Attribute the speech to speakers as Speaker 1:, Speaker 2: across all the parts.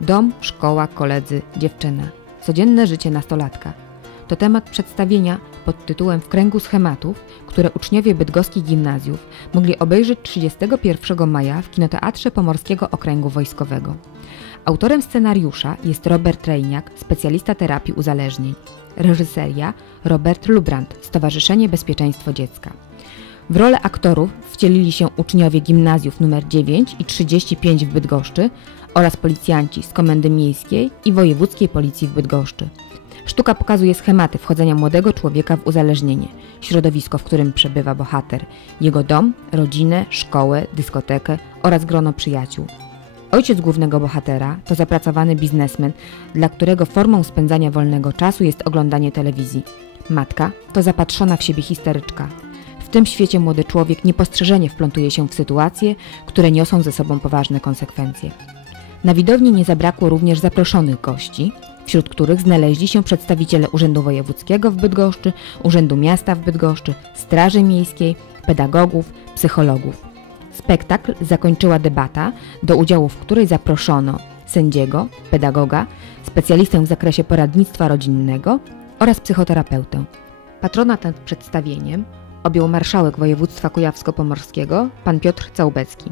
Speaker 1: Dom, szkoła, koledzy, dziewczyna. Codzienne życie nastolatka. To temat przedstawienia pod tytułem W kręgu schematów, które uczniowie bydgoskich gimnazjów mogli obejrzeć 31 maja w Kinoteatrze Pomorskiego Okręgu Wojskowego. Autorem scenariusza jest Robert Rejniak, specjalista terapii uzależnień. Reżyseria Robert Lubrand, Stowarzyszenie Bezpieczeństwo Dziecka. W rolę aktorów wcielili się uczniowie gimnazjów nr 9 i 35 w Bydgoszczy oraz policjanci z Komendy Miejskiej i Wojewódzkiej Policji w Bydgoszczy. Sztuka pokazuje schematy wchodzenia młodego człowieka w uzależnienie, środowisko, w którym przebywa bohater, jego dom, rodzinę, szkołę, dyskotekę oraz grono przyjaciół. Ojciec głównego bohatera to zapracowany biznesmen, dla którego formą spędzania wolnego czasu jest oglądanie telewizji. Matka to zapatrzona w siebie histeryczka. Tym świecie młody człowiek niepostrzeżenie wplątuje się w sytuacje, które niosą ze sobą poważne konsekwencje. Na widowni nie zabrakło również zaproszonych gości, wśród których znaleźli się przedstawiciele Urzędu Wojewódzkiego w Bydgoszczy, Urzędu Miasta w Bydgoszczy, Straży Miejskiej, pedagogów, psychologów. Spektakl zakończyła debata, do udziału w której zaproszono sędziego, pedagoga, specjalistę w zakresie poradnictwa rodzinnego oraz psychoterapeutę. Patronat nad przedstawieniem objął marszałek województwa kujawsko-pomorskiego, pan Piotr Całbecki.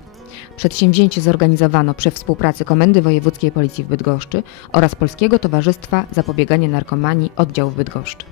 Speaker 1: Przedsięwzięcie zorganizowano przy współpracy Komendy Wojewódzkiej Policji w Bydgoszczy oraz Polskiego Towarzystwa Zapobiegania Narkomanii Oddział w Bydgoszczy.